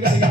Gracias.